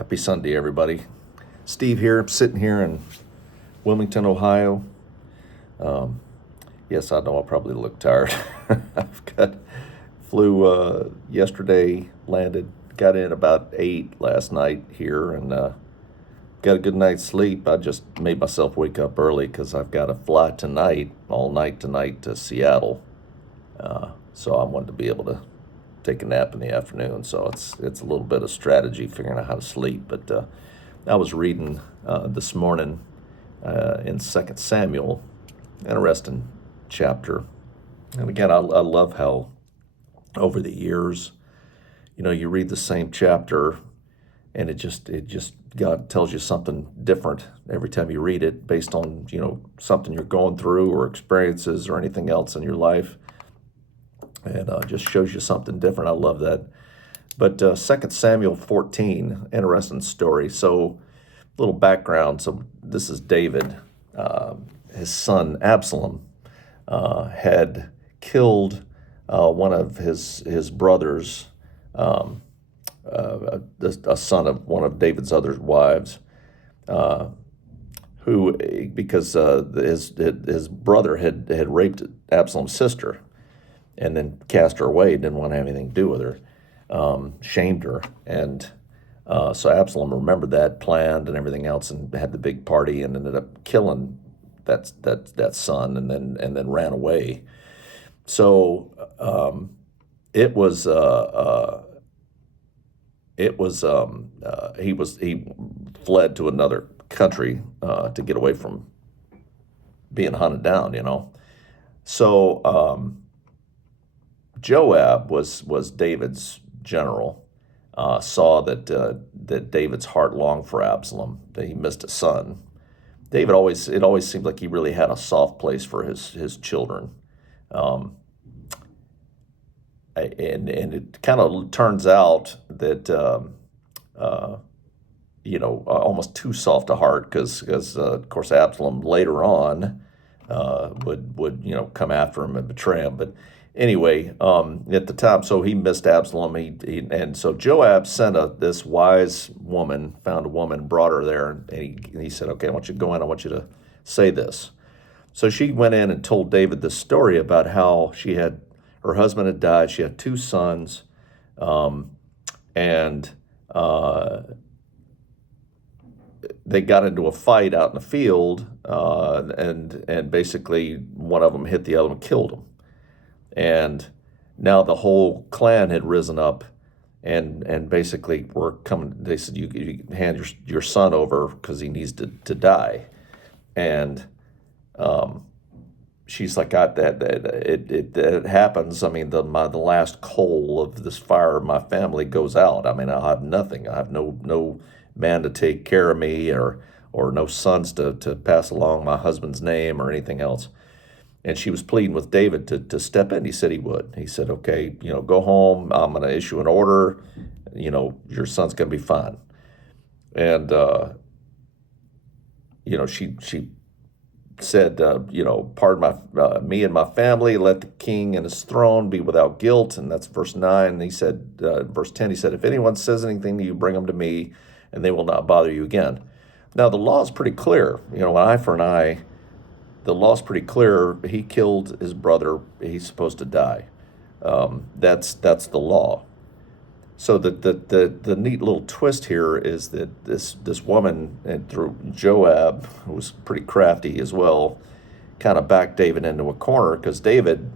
Happy Sunday, everybody. Steve here. I'm sitting here in Wilmington, Ohio. Um, yes, I know I probably look tired. Flew yesterday, landed, got in about 8 last night here, and got a good night's sleep. I just made myself wake up early because I've got to fly tonight, all night tonight to Seattle. So I wanted to be able to take a nap in the afternoon. So it's a little bit of strategy figuring out how to sleep. But I was reading this morning in 2 Samuel, interesting chapter. And again, I love how over the years, you read the same chapter, and it just God tells you something different every time you read it, based on something you're going through or experiences or anything else in your life, and just shows you something different. I love that. But 2 Samuel 14, interesting story. So, little background. So this is David. His son Absalom had killed one of his brothers, a son of one of David's other wives, who, because his brother had raped Absalom's sister, and then cast her away, didn't want to have anything to do with her, shamed her, and so Absalom remembered that, planned and everything else, and had the big party, and ended up killing that son, and then ran away. So he fled to another country to get away from being hunted down. So Joab was David's general. Saw that David's heart longed for Absalom, that he missed a son. It always seemed like he really had a soft place for his children. And it kind of turns out that almost too soft a heart, because of course Absalom later on would come after him and betray him. But anyway, at the time, so he missed Absalom. And so Joab sent this wise woman, found a woman, brought her there, and he said, "Okay, I want you to go in. I want you to say this." So she went in and told David this story about how her husband had died. She had 2 sons, and they got into a fight out in the field, and basically one of them hit the other and killed him. And now the whole clan had risen up, and basically were coming. They said, "You hand your son over because he needs to die." And she's like, "God, it happens. I mean, the last coal of this fire of my family goes out. I mean, I'll have nothing. I have no man to take care of me, or no sons to pass along my husband's name or anything else." And she was pleading with David to step in. He said he would. He said, "Okay, go home. I'm going to issue an order. Your son's going to be fine." And she said, "Pardon me and my family. Let the king and his throne be without guilt." And that's verse 9. And he said, verse 10, he said, "If anyone says anything to you, bring them to me, and they will not bother you again." Now, the law is pretty clear. An eye for an eye. The law's pretty clear. He killed his brother. He's supposed to die. That's the law. So the neat little twist here is that this woman, and through Joab, who was pretty crafty as well, kind of backed David into a corner, because David,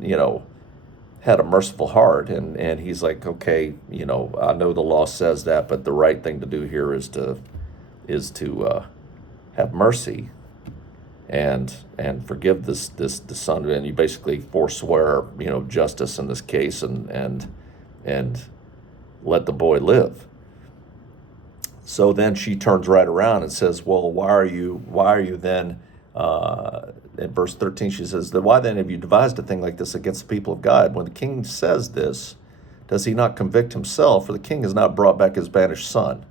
had a merciful heart, and he's like, "Okay, I know the law says that, but the right thing to do here is to have mercy and forgive the son." And you basically forswear justice in this case, and let the boy live. So then she turns right around and says, "Well, why are you then?" In verse 13, she says, "Why then have you devised a thing like this against the people of God? When the king says this, does he not convict himself? For the king has not brought back his banished son.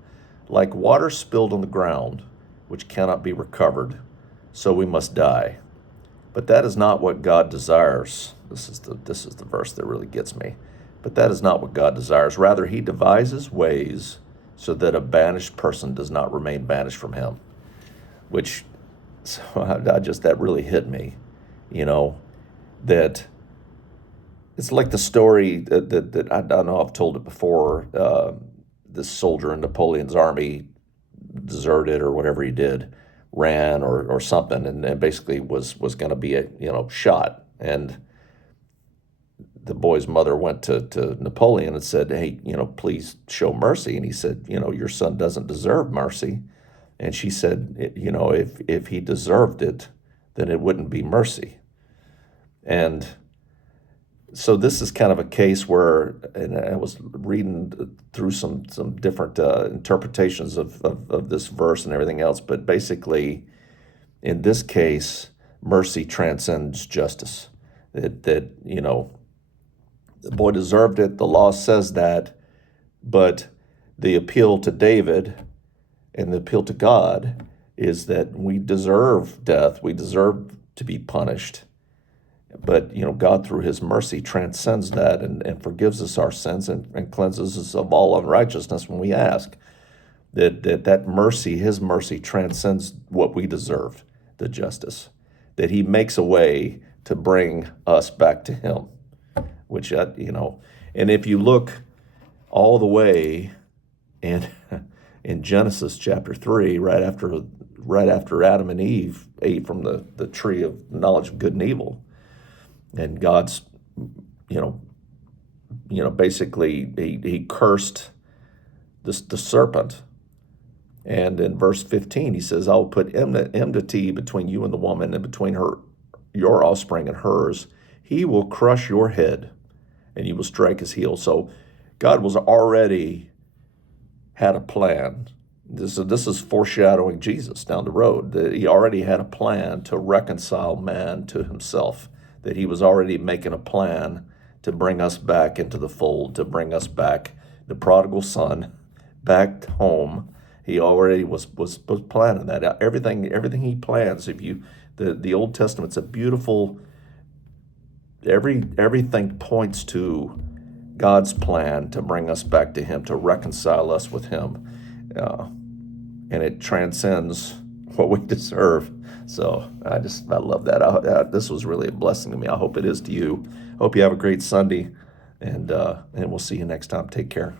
Like water spilled on the ground, which cannot be recovered, so we must die. But that is not what God desires." This is the verse that really gets me. "But that is not what God desires. Rather, he devises ways so that a banished person does not remain banished from him. Which, so that really hit me, you know, that it's like the story that I don't know, I've told it before. This soldier in Napoleon's army deserted or whatever he did, ran or something, and basically was going to be shot. And the boy's mother went to Napoleon and said, "Hey, please show mercy." And he said, "Your son doesn't deserve mercy." And she said, if he deserved it, then it wouldn't be mercy. And so this is kind of a case where, and I was reading through some different interpretations of this verse and everything else, but basically, in this case, mercy transcends justice. That the boy deserved it. The law says that, but the appeal to David and the appeal to God is that we deserve death. We deserve to be punished. But, God, through his mercy, transcends that and forgives us our sins and cleanses us of all unrighteousness when we ask. That mercy, his mercy, transcends what we deserve, the justice. That he makes a way to bring us back to him, which, and if you look all the way in Genesis chapter 3, right after Adam and Eve ate from the tree of knowledge of good and evil, and God's, basically he cursed the serpent. And in verse 15, he says, "I will put enmity between you and the woman, and between your offspring and hers. He will crush your head, and you will strike his heel." So God was already had a plan. This is foreshadowing Jesus down the road. That he already had a plan to reconcile man to himself. That he was already making a plan to bring us back into the fold, to bring us back, the prodigal son, back home. He already was planning that. Everything he plans. The Old Testament's a beautiful. Everything points to God's plan to bring us back to him, to reconcile us with him, and it transcends what we deserve. So I love that. This was really a blessing to me. I hope it is to you. Hope you have a great Sunday, and we'll see you next time. Take care.